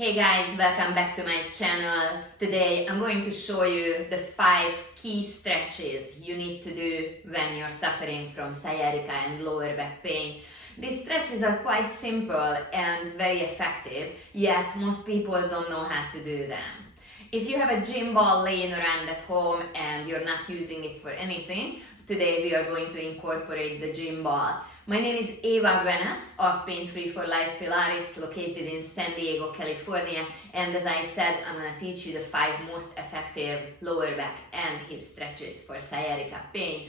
Hey guys, welcome back to my channel. Today I'm going to show you the 5 key stretches you need to do when you're suffering from sciatica and lower back pain. These stretches are quite simple and very effective, yet most people don't know how to do them. If you have a gym ball laying around at home and you're not using it for anything, today we are going to incorporate the gym ball. My name is Wennes of PainFree for Life Pilates, located in San Diego, California, and as I said, I'm going to teach you the 5 most effective lower back and hip stretches for sciatica pain.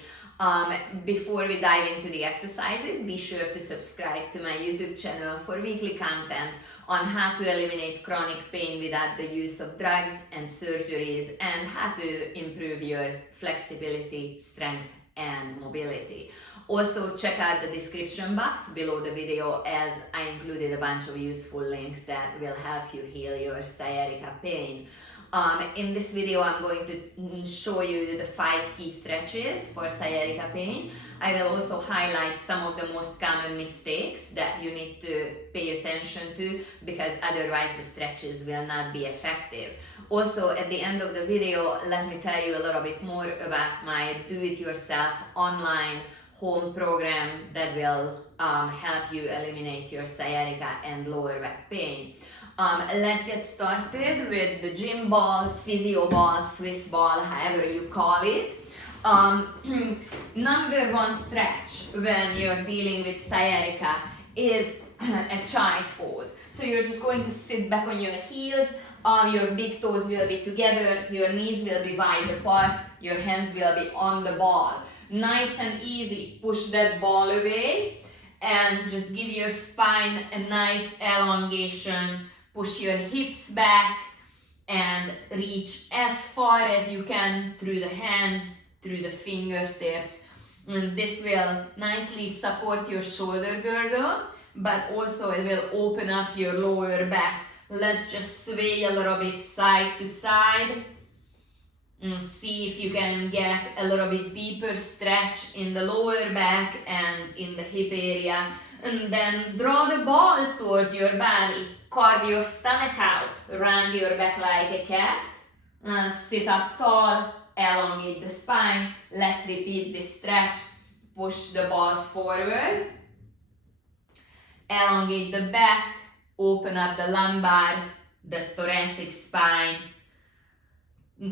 Before we dive into the exercises, be sure to subscribe to my YouTube channel for weekly content on how to eliminate chronic pain without the use of drugs and surgeries, and how to improve your flexibility, strength, and mobility. Also, check out the description box below the video, as I included a bunch of useful links that will help you heal your sciatica pain. In this video, I'm going to show you the 5 key stretches for sciatica pain. I will also highlight some of the most common mistakes that you need to pay attention to, because otherwise the stretches will not be effective. Also, at the end of the video, let me tell you a little bit more about my do-it-yourself online home program that will help you eliminate your sciatica and lower back pain. Let's get started with the gym ball, physio ball, Swiss ball, however you call it. Number 1 stretch when you're dealing with sciatica is a child pose. So you're just going to sit back on your heels, your big toes will be together, your knees will be wide apart, your hands will be on the ball. Nice and easy, push that ball away and just give your spine a nice elongation. Push your hips back and reach as far as you can through the hands, through the fingertips. And this will nicely support your shoulder girdle, but also it will open up your lower back. Let's just sway a little bit side to side and see if you can get a little bit deeper stretch in the lower back and in the hip area. And then draw the ball towards your body. Carve your stomach out, round your back like a cat, sit up tall, elongate the spine. Let's repeat this stretch. Push the ball forward, elongate the back, open up the lumbar, the thoracic spine.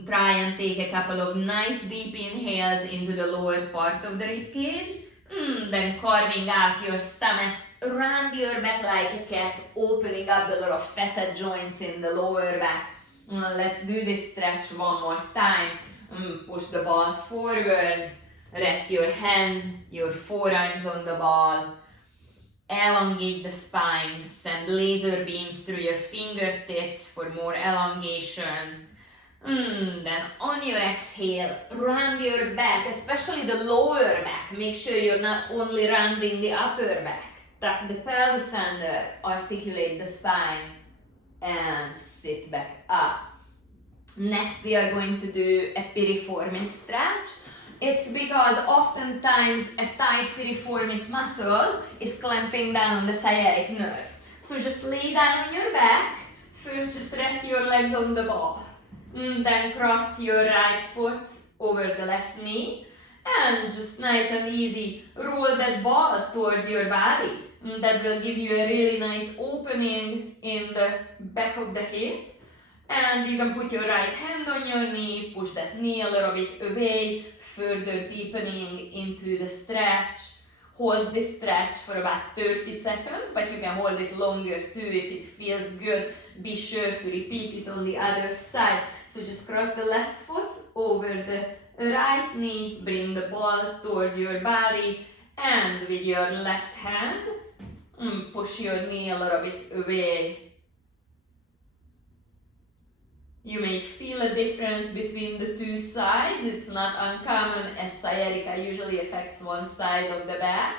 Try and take a couple of nice deep inhales into the lower part of the rib cage. Then carving out your stomach, round your back like a cat, opening up the little facet joints in the lower back. Let's do this stretch one more time. Push the ball forward, rest your hands, your forearms on the ball. Elongate the spine, send laser beams through your fingertips for more elongation. Then on your exhale, round your back, especially the lower back. Make sure you're not only rounding the upper back. Tuck the pelvis under, articulate the spine, and sit back up. Next, we are going to do a Piriformis Stretch. It's because oftentimes a tight piriformis muscle is clamping down on the sciatic nerve. So just lay down on your back. First, just rest your legs on the ball. Then cross your right foot over the left knee. And just nice and easy, roll that ball towards your body. That will give you a really nice opening in the back of the hip. And you can put your right hand on your knee, push that knee a little bit away, further deepening into the stretch. Hold this stretch for about 30 seconds, but you can hold it longer too if it feels good. Be sure to repeat it on the other side. So just cross the left foot over the right knee, bring the ball towards your body, and with your left hand, push your knee a little bit away. You may feel a difference between the 2 sides. It's not uncommon, as sciatica usually affects one side of the back.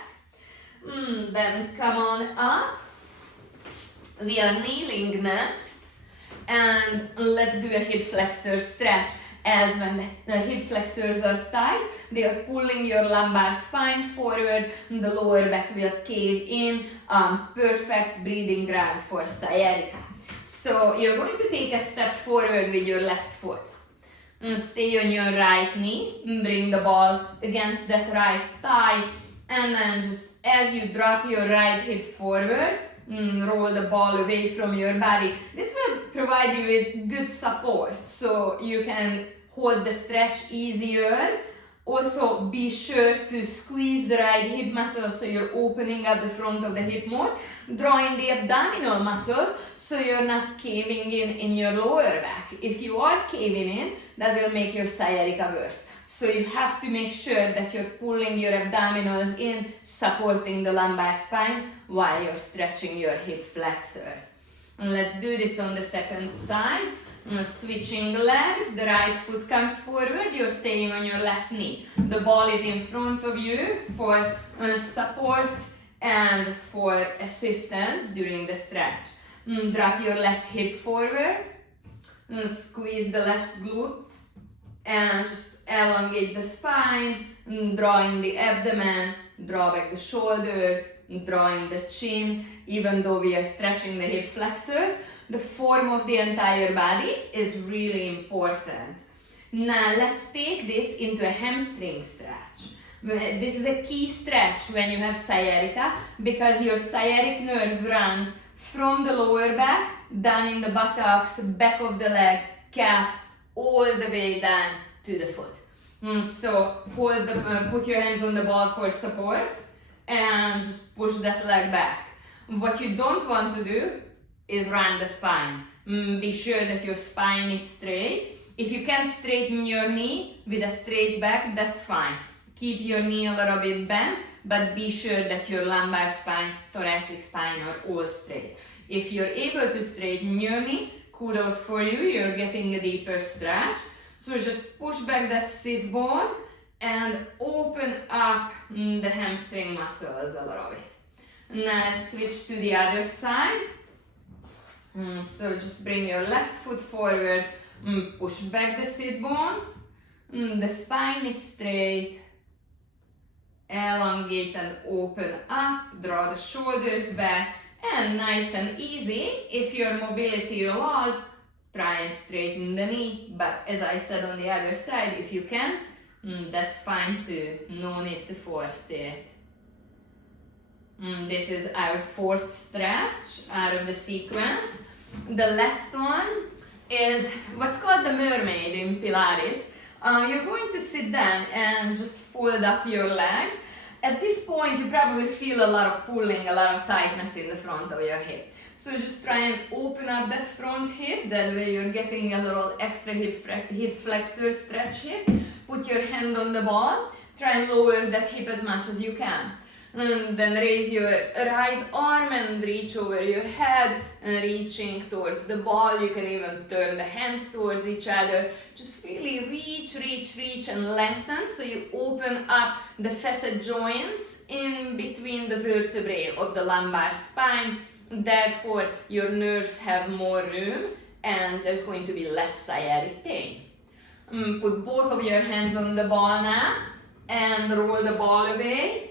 Then come on up. We are kneeling next, and let's do a hip flexor stretch. As when the hip flexors are tight, they are pulling your lumbar spine forward, the lower back will cave in. Perfect breathing ground for sciatica. So you're going to take a step forward with your left foot. And stay on your right knee, bring the ball against that right thigh, and then just as you drop your right hip forward, roll the ball away from your body. This will provide you with good support so you can hold the stretch easier. Also, be sure to squeeze the right hip muscle so you're opening up the front of the hip more, drawing the abdominal muscles so you're not caving in your lower back. If you are caving in, that will make your sciatica worse. So you have to make sure that you're pulling your abdominals in, supporting the lumbar spine while you're stretching your hip flexors. And let's do this on the second side. Switching legs, the right foot comes forward, you're staying on your left knee. The ball is in front of you for support and for assistance during the stretch. Drop your left hip forward, squeeze the left glutes, and just elongate the spine, drawing the abdomen, draw back the shoulders, drawing the chin. Even though we are stretching the hip flexors, the form of the entire body is really important. Now let's take this into a hamstring stretch. This is a key stretch when you have sciatica because your sciatic nerve runs from the lower back, down in the buttocks, back of the leg, calf, all the way down to the foot. So put your hands on the ball for support and just push that leg back. What you don't want to do is run the spine. Be sure that your spine is straight. If you can't straighten your knee with a straight back, that's fine. Keep your knee a little bit bent, but be sure that your lumbar spine, thoracic spine are all straight. If you're able to straighten your knee, kudos for you, you're getting a deeper stretch. So just push back that sit bone and open up the hamstring muscles a little bit. Now let's switch to the other side. So just bring your left foot forward, push back the sit bones, the spine is straight, elongate and open up, draw the shoulders back, and nice and easy, if your mobility allows, try and straighten the knee, but as I said on the other side, if you can, that's fine too, no need to force it. This is our fourth stretch out of the sequence. The last one is what's called the mermaid in Pilates. You're going to sit down and just fold up your legs. At this point, you probably feel a lot of pulling, a lot of tightness in the front of your hip. So just try and open up that front hip, that way you're getting a little extra hip flexor stretch hip. Put your hand on the ball, try and lower that hip as much as you can. And then raise your right arm and reach over your head, and reaching towards the ball. You can even turn the hands towards each other. Just really reach and lengthen so you open up the facet joints in between the vertebrae of the lumbar spine. Therefore, your nerves have more room and there's going to be less sciatic pain. Put both of your hands on the ball now and roll the ball away.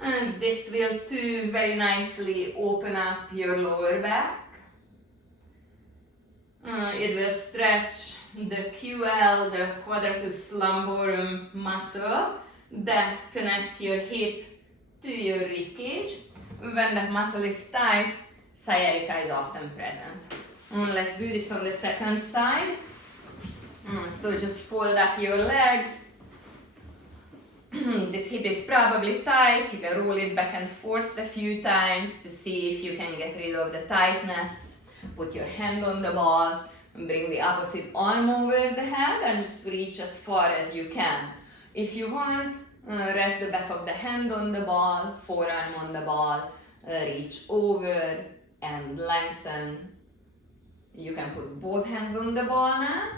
And this will too very nicely open up your lower back. It will stretch the QL, the quadratus lumborum muscle that connects your hip to your ribcage. When that muscle is tight, sciatica is often present. Let's do this on the second side. So just fold up your legs. This hip is probably tight, you can roll it back and forth a few times to see if you can get rid of the tightness. Put your hand on the ball, and bring the opposite arm over the head and just reach as far as you can. If you want, rest the back of the hand on the ball, forearm on the ball, reach over and lengthen. You can put both hands on the ball now,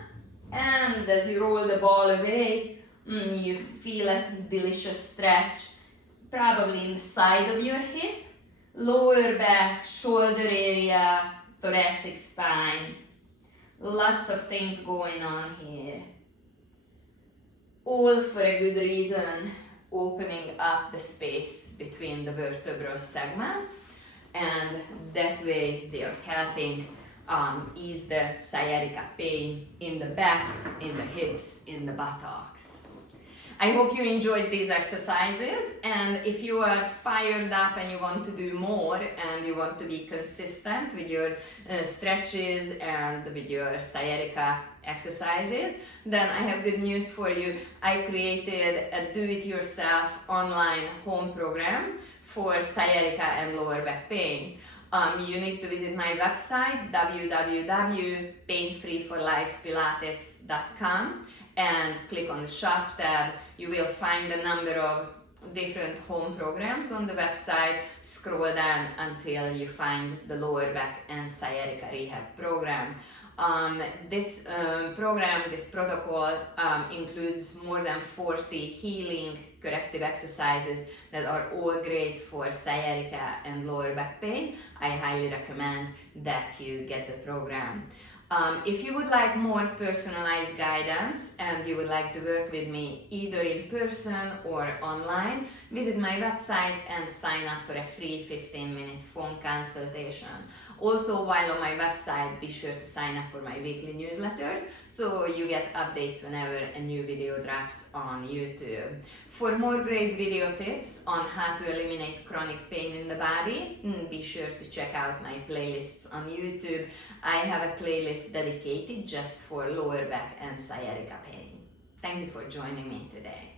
and as you roll the ball away, you feel a delicious stretch, probably in the side of your hip, lower back, shoulder area, thoracic spine. Lots of things going on here. All for a good reason, opening up the space between the vertebral segments, and that way they are helping ease the sciatica pain in the back, in the hips, in the buttocks. I hope you enjoyed these exercises, and if you are fired up and you want to do more and you want to be consistent with your stretches and with your sciatica exercises, then I have good news for you. I created a do-it-yourself online home program for sciatica and lower back pain. You need to visit my website www.PainFreeForLifePilates.com and click on the shop tab. You will find a number of different home programs on the website. Scroll down until you find the lower back and sciatica rehab program. This protocol includes more than 40 healing corrective exercises that are all great for sciatica and lower back pain. I highly recommend that you get the program. If you would like more personalized guidance and you would like to work with me either in person or online, visit my website and sign up for a free 15-minute phone consultation. Also, while on my website, be sure to sign up for my weekly newsletters so you get updates whenever a new video drops on YouTube. For more great video tips on how to eliminate chronic pain in the body, be sure to check out my playlists on YouTube. I have a playlist dedicated just for lower back and sciatica pain. Thank you for joining me today.